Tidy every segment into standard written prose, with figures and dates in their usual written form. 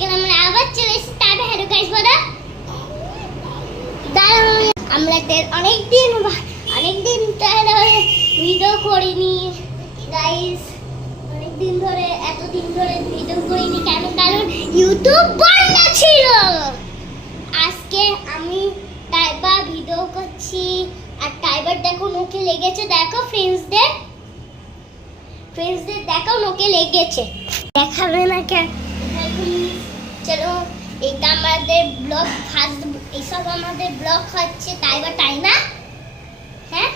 আজকে আমরা আবার চলে এসেছি টাটা হ্যালো গাইস বলো দাঁড়াও আমরা অনেকদিন ধরে ভিডিও করিনি গাইস এতদিন ধরে ভিডিও করিনি কেন কারণ ইউটিউব বন্ধ ছিল আজকে আমি টাইবা ভিডিও করছি আর টাইবার দেখো নোকে লেগেছে দেখো ফ্রেন্ডসদের দেখো নোকে লেগেছে দেখাবে না কেন চলো এটা আমাদের ব্লগ ফার্স্ট এইসব আমাদের ব্লগ হচ্ছে টাইবা তাই না হ্যাঁ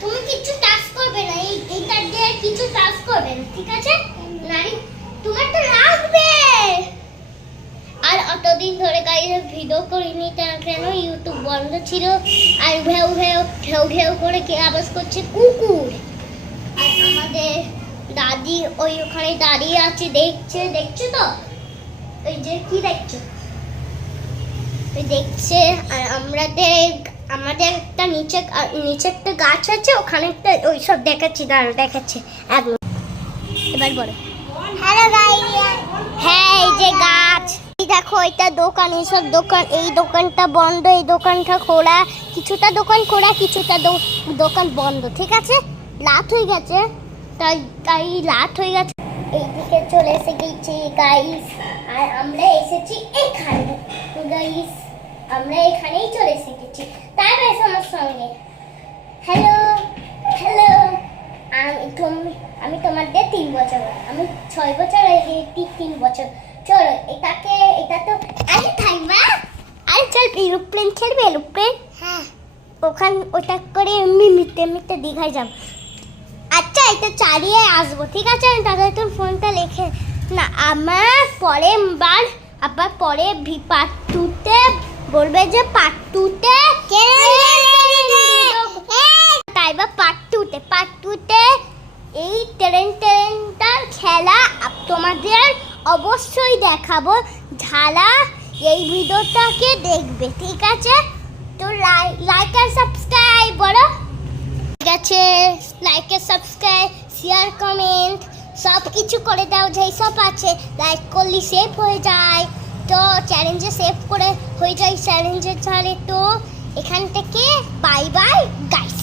তুমি কিছু টাচ করবে না এইটা দিয়ে কিছু টাচ করবে না ঠিক আছে নারী তোমার তো লাগবে আর অতদিন ধরে গাইস ভিডিও করিনি কেন ইউটিউব বন্ধ ছিল আর ঘেউ ঘেউ করে কে আওয়াজ করছে কুকুর আর আমাদের দাদি ওখানে দাঁড়িয়ে আছে দেখছো তো ওই যে কি দেখছে আর আমাদের একটা নিচে একটা গাছ আছে ওখানে একটা ওইসব দেখাচ্ছে এবার বলো হ্যালো গাইস হ্যাঁ এই যে গাছ দেখো এটা দোকান এইসব দোকান এই দোকানটা বন্ধ এই দোকানটা খোলা কিছুটা দোকান খোলা কিছুটা দোকান বন্ধ ঠিক আছে রাত হয়ে গেছে তাই রাত হয়ে গেছে এইদিকে চলে এসে গেছি গাইস আর আমরা এসেছি এখানে গাইস আমরা এখানেই চলে এসে গেছি তাই বেশ আমার সঙ্গে হ্যালো আমি তোমাদের 3 বছর আমি 6 বছর আর 3 বছর চলো এটা তো আরে থাকবা আরে চল এরোপ্লেন খেলবে এরোপ্লেন হ্যাঁ ওটা করে এমনি মিটে দীঘায় যাব আচ্ছা এটা চালিয়ে আসবো ঠিক আছে আমি দাদা তোর ফোনটা লেখে না আমার পরে পার্ট 2-তে বলবে যে পার্ট 2-তে তাইবা পার্ট 2-তে এই ট্রেনটার খেলা তোমাদের অবশ্যই দেখাবো যারা এই ভিডিওটাকে দেখবে ঠিক আছে তো লাইক আর সাবস্ক্রাইব বলো ঠিক আছে লাইক আর সাবস্ক্রাইব শেয়ার কমেন্ট সব কিছু করে দাও যেই সব আছে লাইক করলে সেভ হয়ে যায় তো চ্যালেঞ্জে সেভ করে হয়ে যায় চ্যালেঞ্জের ছাড়ে তো এখান থেকে বাই বাই গাইস।